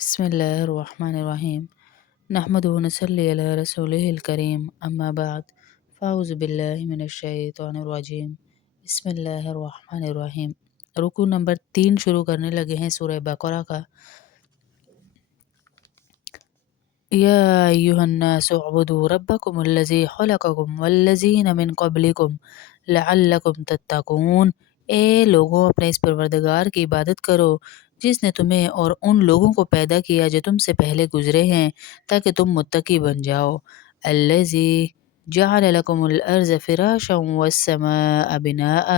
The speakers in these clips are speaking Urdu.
بسم الله الرحمن الرحيم نحمده ونصلي على رسوله الكريم أما بعد فأعوذ بالله من الشیطان الرجیم بسم اللہ الرحمن الرحیم۔ رکوع نمبر 3 شروع کرنے لگے ہیں سورہ بقرہ کا۔ یا ایہا الناس اعبدوا ربکم الذی خلقکم والذین من قبلکم لعلکم تتقون۔ اے لوگوں، اپنے اس پروردگار کی عبادت کرو جس نے تمہیں اور ان لوگوں کو پیدا کیا جو تم سے پہلے گزرے ہیں تاکہ تم متقی بن جاؤ۔ الذی جعل لکم الارض فراشا والسماء بناء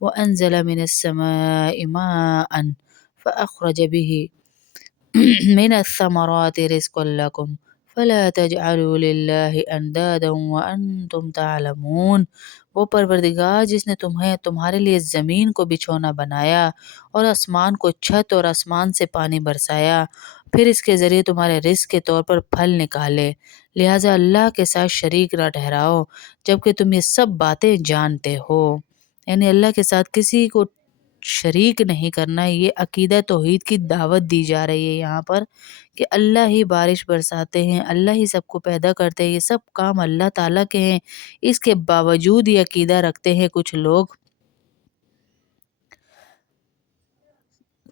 وانزل من السماء ماء فاخرج به من الثمرات رزقا لكم فلا تجعلوا لله اندادا وانتم تعلمون۔ وہ پروردگار جس نے تمہارے لیے زمین کو بچھونا بنایا اور آسمان کو چھت اور آسمان سے پانی برسایا، پھر اس کے ذریعے تمہارے رزق کے طور پر پھل نکالے، لہٰذا اللہ کے ساتھ شریک نہ ٹھہراؤ جبکہ تم یہ سب باتیں جانتے ہو۔ یعنی اللہ کے ساتھ کسی کو شریک نہیں کرنا۔ یہ عقیدہ توحید کی دعوت دی جا رہی ہے یہاں پر کہ اللہ ہی بارش برساتے ہیں، اللہ ہی سب کو پیدا کرتے ہیں، یہ سب کام اللہ تعالیٰ کے ہیں۔ اس کے باوجود یہ عقیدہ رکھتے ہیں کچھ لوگ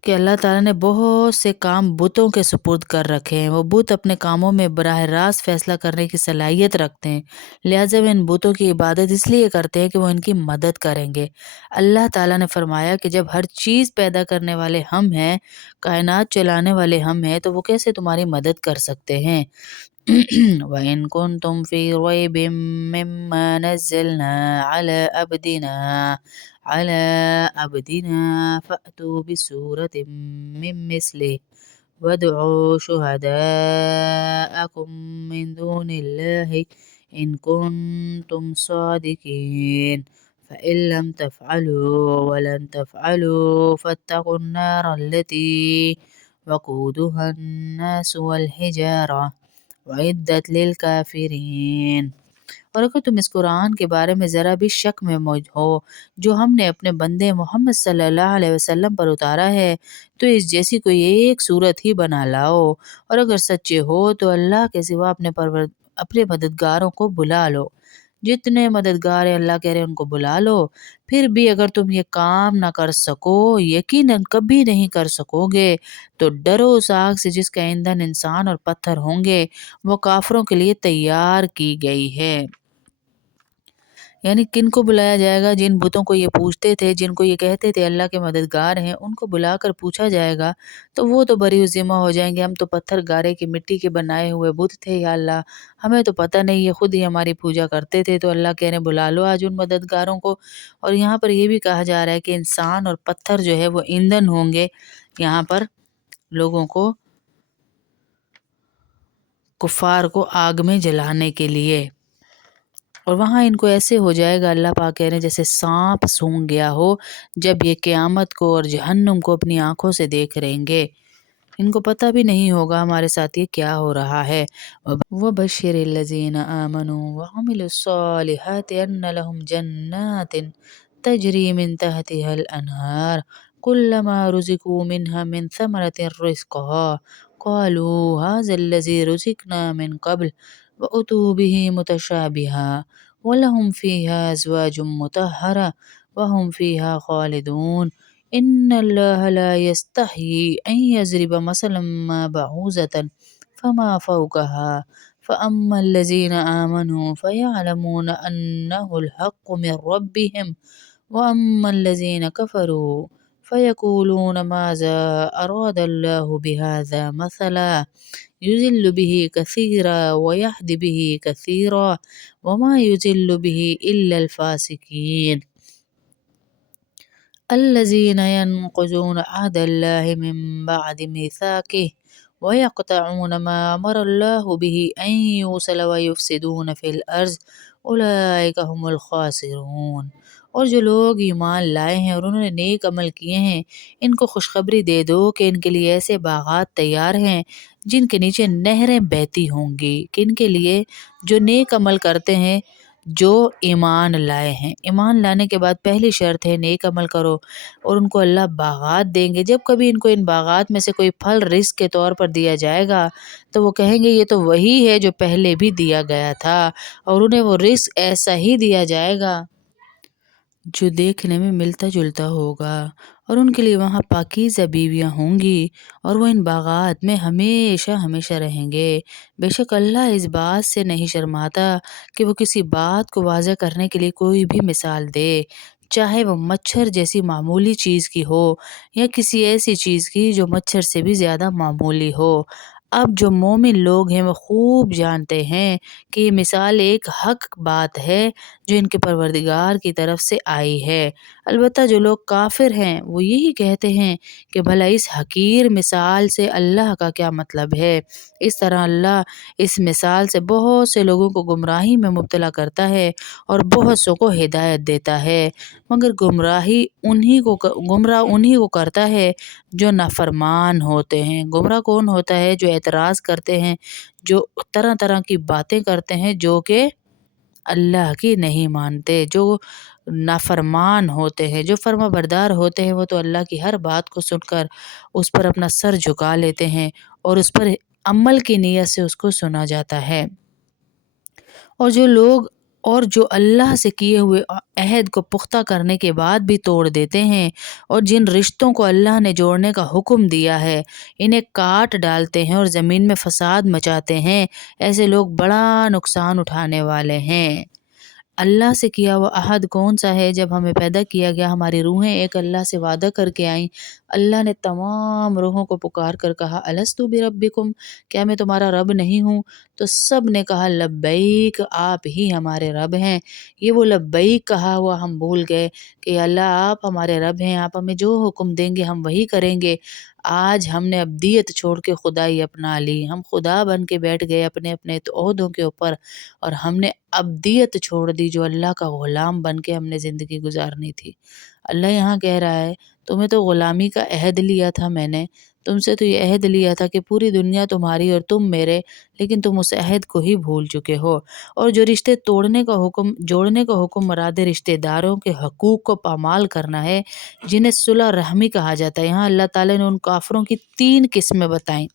کہ اللہ تعالیٰ نے بہت سے کام بتوں کے سپرد کر رکھے ہیں، وہ بت اپنے کاموں میں براہ راست فیصلہ کرنے کی صلاحیت رکھتے ہیں، لہٰذا وہ ان بتوں کی عبادت اس لیے کرتے ہیں کہ وہ ان کی مدد کریں گے۔ اللہ تعالیٰ نے فرمایا کہ جب ہر چیز پیدا کرنے والے ہم ہیں، کائنات چلانے والے ہم ہیں، تو وہ کیسے تمہاری مدد کر سکتے ہیں؟ وَإِن كُنتُمْ فِي رَيْبٍ مِّمَّا نَزَّلْنَا عَلَىٰ عَبْدِنَا فَأْتُوا بِسُورَةٍ مِّن مِّثْلِهِ وَادْعُوا شُهَدَاءَكُم مِّن دُونِ اللَّهِ إِن كُنتُمْ صَادِقِينَ فَإِن لَّمْ تَفْعَلُوا وَلَن تَفْعَلُوا فَاتَّقُوا النَّارَ الَّتِي وَقُودُهَا النَّاسُ وَالْحِجَارَةُ اعدت للکافرین۔ اور اگر تم اس قرآن کے بارے میں ذرا بھی شک میں ہو جو ہم نے اپنے بندے محمد صلی اللہ علیہ وسلم پر اتارا ہے تو اس جیسی کوئی ایک صورت ہی بنا لاؤ، اور اگر سچے ہو تو اللہ کے سوا اپنے مددگاروں کو بلا لو، جتنے مددگار ہیں اللہ کہہ رہے ہیں ان کو بلا لو۔ پھر بھی اگر تم یہ کام نہ کر سکو، یقیناً کبھی نہیں کر سکو گے، تو ڈرو اس آگ سے جس کا ایندھن انسان اور پتھر ہوں گے، وہ کافروں کے لیے تیار کی گئی ہے۔ یعنی کن کو بلایا جائے گا؟ جن بتوں کو یہ پوچھتے تھے، جن کو یہ کہتے تھے اللہ کے مددگار ہیں، ان کو بلا کر پوچھا جائے گا تو وہ تو بری ذمہ ہو جائیں گے، ہم تو پتھر گارے کی مٹی کے بنائے ہوئے بت تھے یا اللہ، ہمیں تو پتہ نہیں، یہ خود ہی ہماری پوجا کرتے تھے۔ تو اللہ کہہ رہے ہیں بلا لو آج ان مددگاروں کو۔ اور یہاں پر یہ بھی کہا جا رہا ہے کہ انسان اور پتھر جو ہے وہ ایندھن ہوں گے یہاں پر لوگوں کو، کفار کو آگ میں جلانے کے لیے، اور وہاں ان کو ایسے ہو جائے گا، اللہ پاک کہہ رہے ہیں جیسے سانپ سونگھ گیا ہو جب یہ قیامت کو اور جہنم کو اپنی آنکھوں سے دیکھ رہیں گے، ان کو پتہ بھی نہیں ہوگا ہمارے ساتھ یہ کیا ہو رہا ہے۔ وَبَشِّرِ الَّذِينَ آمَنُوا وَعَمِلُوا الصَّالِحَاتِ أَنَّ لَهُمْ جَنَّاتٍ تَجْرِي مِن تَحْتِهَا الْأَنْهَارُ كُلَّمَا رُزِقُوا مِنْهَا مِن ثَمَرَةٍ رِزْقًا قَالُوا هَٰذَا الَّذِي رُزِقْنَا مِن قَبْلُ وَأُتُوا بِهِ مُتَشَابِهًا وَلَهُمْ فِيهَا أَزْوَاجٌ مُّطَهَّرَةٌ وَهُمْ فِيهَا خَالِدُونَ إِنَّ اللَّهَ لَا يَسْتَحْيِي أَن يَضْرِبَ مَثَلًا مَّا بَعُوضَةً فَمَا فَوْقَهَا فَأَمَّا الَّذِينَ آمَنُوا فَيَعْلَمُونَ أَنَّهُ الْحَقُّ مِن رَّبِّهِمْ وَأَمَّا الَّذِينَ كَفَرُوا فَيَقُولُونَ مَاذَا أَرَادَ اللَّهُ بِهَٰذَا مَثَلًا يُضِلُّ بِهِ كَثِيرًا وَيَهْدِي بِهِ كَثِيرًا وَمَا يُضِلُّ بِهِ إِلَّا الْفَاسِقِينَ الَّذِينَ يَنقُضُونَ عَهْدَ اللَّهِ مِن بَعْدِ مِيثَاقِهِ وَيَقْطَعُونَ مَا أَمَرَ اللَّهُ بِهِ أَن يُوصَلَ وَيُفْسِدُونَ فِي الْأَرْضِ أُولَٰئِكَ هُمُ الْخَاسِرُونَ۔ اور جو لوگ ایمان لائے ہیں اور انہوں نے نیک عمل کیے ہیں، ان کو خوشخبری دے دو کہ ان کے لیے ایسے باغات تیار ہیں جن کے نیچے نہریں بہتی ہوں گی۔ کن کے لیے؟ جو نیک عمل کرتے ہیں، جو ایمان لائے ہیں۔ ایمان لانے کے بعد پہلی شرط ہے نیک عمل کرو، اور ان کو اللہ باغات دیں گے۔ جب کبھی ان کو ان باغات میں سے کوئی پھل رزق کے طور پر دیا جائے گا تو وہ کہیں گے یہ تو وہی ہے جو پہلے بھی دیا گیا تھا، اور انہیں وہ رزق ایسا ہی دیا جائے گا جو دیکھنے میں ملتا جلتا ہوگا، اور ان کے لیے وہاں پاکیزہ بیویاں ہوں گی، اور وہ ان باغات میں ہمیشہ ہمیشہ رہیں گے۔ بے شک اللہ اس بات سے نہیں شرماتا کہ وہ کسی بات کو واضح کرنے کے لیے کوئی بھی مثال دے، چاہے وہ مچھر جیسی معمولی چیز کی ہو یا کسی ایسی چیز کی جو مچھر سے بھی زیادہ معمولی ہو۔ اب جو مومن لوگ ہیں وہ خوب جانتے ہیں کہ یہ مثال ایک حق بات ہے جو ان کے پروردگار کی طرف سے آئی ہے۔ البتہ جو لوگ کافر ہیں وہ یہی کہتے ہیں کہ بھلا اس حقیر مثال سے اللہ کا کیا مطلب ہے۔ اس طرح اللہ اس مثال سے بہت سے لوگوں کو گمراہی میں مبتلا کرتا ہے اور بہت سو کو ہدایت دیتا ہے، مگر گمراہ انہی کو کرتا ہے جو نافرمان ہوتے ہیں۔ گمراہ کون ہوتا ہے؟ جو اعتراض کرتے ہیں، جو طرح طرح کی باتیں کرتے ہیں جو کہ اللہ کی نہیں مانتے، جو نافرمان ہوتے ہیں۔ جو فرما بردار ہوتے ہیں وہ تو اللہ کی ہر بات کو سن کر اس پر اپنا سر جھکا لیتے ہیں اور اس پر عمل کی نیت سے اس کو سنا جاتا ہے۔ اور جو اللہ سے کیے ہوئے عہد کو پختہ کرنے کے بعد بھی توڑ دیتے ہیں، اور جن رشتوں کو اللہ نے جوڑنے کا حکم دیا ہے انہیں کاٹ ڈالتے ہیں اور زمین میں فساد مچاتے ہیں، ایسے لوگ بڑا نقصان اٹھانے والے ہیں۔ اللہ سے کیا ہوا عہد کون سا ہے؟ جب ہمیں پیدا کیا گیا ہماری روحیں ایک اللہ سے وعدہ کر کے آئیں، اللہ نے تمام روحوں کو پکار کر کہا الستُ بربکم، کیا میں تمہارا رب نہیں ہوں؟ تو سب نے کہا لبیک، آپ ہی ہمارے رب ہیں۔ یہ وہ لبیک کہا ہوا ہم بھول گئے کہ اللہ آپ ہمارے رب ہیں، آپ ہمیں جو حکم دیں گے ہم وہی کریں گے۔ آج ہم نے ابدیت چھوڑ کے خدائی اپنا لی، ہم خدا بن کے بیٹھ گئے اپنے اپنے عہدوں کے اوپر، اور ہم نے ابدیت چھوڑ دی جو اللہ کا غلام بن کے ہم نے زندگی گزارنی تھی۔ اللہ یہاں کہہ رہا ہے تمہیں تو غلامی کا عہد لیا تھا، میں نے تم سے تو یہ عہد لیا تھا کہ پوری دنیا تمہاری اور تم میرے، لیکن تم اس عہد کو ہی بھول چکے ہو۔ اور جو رشتے جوڑنے کا حکم مراد رشتے داروں کے حقوق کو پامال کرنا ہے، جنہیں صلح رحمی کہا جاتا ہے۔ یہاں اللہ تعالیٰ نے ان کافروں کی 3 قسمیں بتائیں،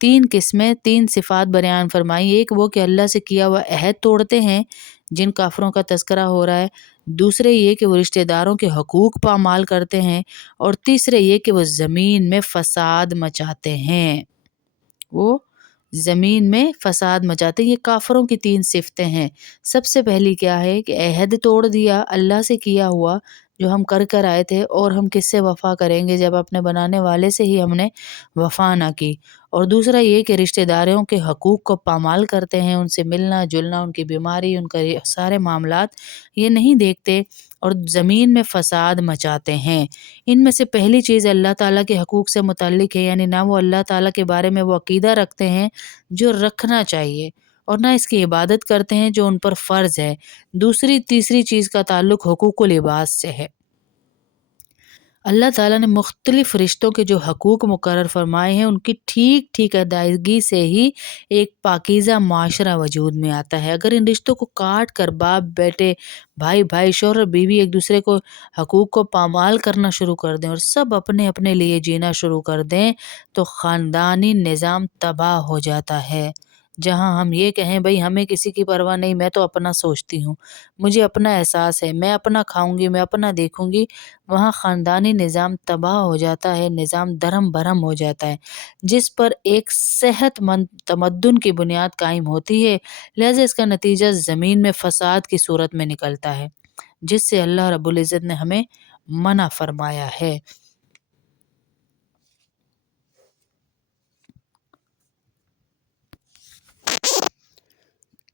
3 صفات بیان فرمائی۔ ایک وہ کہ اللہ سے کیا ہوا عہد توڑتے ہیں، جن کافروں کا تذکرہ ہو رہا ہے۔ دوسرے یہ کہ وہ رشتہ داروں کے حقوق پامال کرتے ہیں، اور تیسرے یہ کہ وہ زمین میں فساد مچاتے ہیں۔ یہ کافروں کی 3 صفتیں ہیں۔ سب سے پہلی کیا ہے کہ عہد توڑ دیا اللہ سے کیا ہوا جو ہم کر آئے تھے، اور ہم کس سے وفا کریں گے جب اپنے بنانے والے سے ہی ہم نے وفا نہ کی۔ اور دوسرا یہ کہ رشتہ داروں کے حقوق کو پامال کرتے ہیں، ان سے ملنا جلنا، ان کی بیماری، ان کا سارے معاملات یہ نہیں دیکھتے، اور زمین میں فساد مچاتے ہیں۔ ان میں سے پہلی چیز اللہ تعالیٰ کے حقوق سے متعلق ہے، یعنی نہ وہ اللہ تعالیٰ کے بارے میں وہ عقیدہ رکھتے ہیں جو رکھنا چاہیے، اور نہ اس کی عبادت کرتے ہیں جو ان پر فرض ہے۔ تیسری چیز کا تعلق حقوق العباد سے ہے۔ اللہ تعالیٰ نے مختلف رشتوں کے جو حقوق مقرر فرمائے ہیں ان کی ٹھیک ادائیگی سے ہی ایک پاکیزہ معاشرہ وجود میں آتا ہے۔ اگر ان رشتوں کو کاٹ کر باپ بیٹے، بھائی شوہر اور بیوی ایک دوسرے کو حقوق کو پامال کرنا شروع کر دیں اور سب اپنے اپنے لیے جینا شروع کر دیں تو خاندانی نظام تباہ ہو جاتا ہے۔ جہاں ہم یہ کہیں بھئی ہمیں کسی کی پرواہ نہیں، میں تو اپنا سوچتی ہوں، مجھے اپنا احساس ہے، میں اپنا کھاؤں گی، میں اپنا دیکھوں گی، وہاں خاندانی نظام تباہ ہو جاتا ہے، نظام درہم برہم ہو جاتا ہے، جس پر ایک صحت مند تمدن کی بنیاد قائم ہوتی ہے۔ لہذا اس کا نتیجہ زمین میں فساد کی صورت میں نکلتا ہے، جس سے اللہ رب العزت نے ہمیں منع فرمایا ہے۔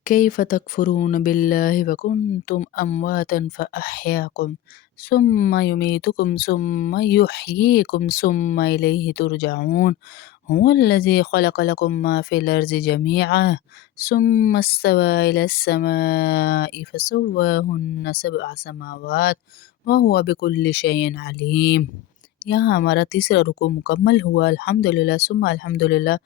كيف تكفرون بالله وكنتم أمواتا فأحياكم ثم يميتكم ثم يحييكم ثم إليه ترجعون هو الذي خلق لكم ما في الأرض جميعا ثم استوى إلى السماء فسواهن 7 سماوات وهو بكل شيء عليم۔ یہاں ہمارا تیسرا رکوع مکمل ہوا۔ الحمدللہ ثم الحمدللہ۔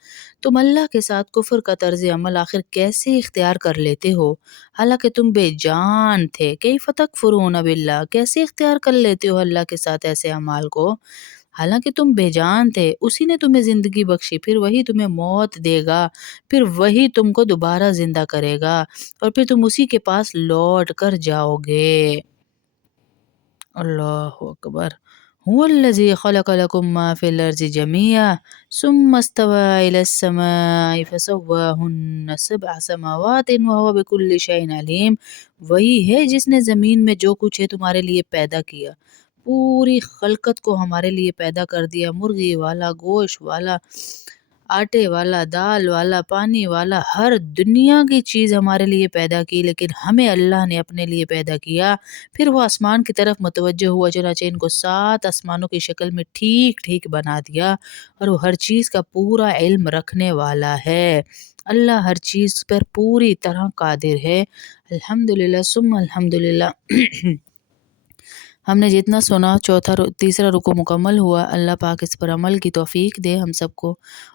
تم اللہ کے ساتھ کفر کا طرز عمل آخر کیسے اختیار کر لیتے ہو، حالانکہ تم بے جان تھے؟ کیف تکفرون باللہ، کیسے اختیار کر لیتے ہو اللہ کے ساتھ ایسے اعمال کو، حالانکہ تم بے جان تھے؟ اسی نے تمہیں زندگی بخشی، پھر وہی تمہیں موت دے گا، پھر وہی تم کو دوبارہ زندہ کرے گا، اور پھر تم اسی کے پاس لوٹ کر جاؤ گے۔ اللہ اکبر۔ هو الذی خلق لکم ما فی الارض جمیعا ثم استوى الى السماء فسواہن سبع سماوات وهو بكل شیء علیم۔ وہی ہے جس نے زمین میں جو کچھ ہے تمہارے لیے پیدا کیا، پوری خلقت کو ہمارے لیے پیدا کر دیا، مرغی والا، گوشت والا، آٹے والا، دال والا، پانی والا، ہر دنیا کی چیز ہمارے لیے پیدا کی، لیکن ہمیں اللہ نے اپنے لیے پیدا کیا۔ پھر وہ آسمان کی طرف متوجہ ہوا، چنانچہ ان کو 7 آسمانوں کی شکل میں ٹھیک ٹھیک بنا دیا، اور وہ ہر چیز کا پورا علم رکھنے والا ہے۔ اللہ ہر چیز پر پوری طرح قادر ہے۔ الحمدللہ ثم الحمدللہ۔ ہم نے جتنا سنا، تیسرا رکوع مکمل ہوا۔ اللہ پاک اس پر عمل کی توفیق دے ہم سب کو،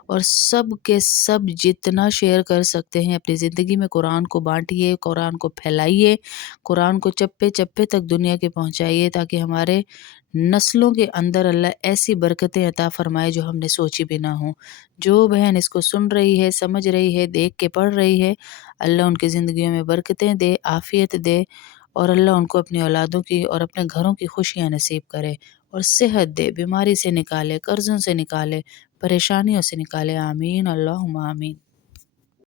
اور سب کے سب جتنا شیئر کر سکتے ہیں اپنی زندگی میں قرآن کو بانٹیے، قرآن کو پھیلائیے، قرآن کو چپے چپے تک دنیا کے پہنچائیے، تاکہ ہمارے نسلوں کے اندر اللہ ایسی برکتیں عطا فرمائے جو ہم نے سوچی بھی نہ ہوں۔ جو بہن اس کو سن رہی ہے، سمجھ رہی ہے، دیکھ کے پڑھ رہی ہے، اللہ ان کی زندگیوں میں برکتیں دے، عافیت دے، اور اللہ ان کو اپنی اولادوں کی اور اپنے گھروں کی خوشیاں نصیب کرے، اور صحت دے، بیماری سے نکالے، قرضوں سے نکالے، پریشانیوں سے نکالے۔ آمین، اللہم آمین۔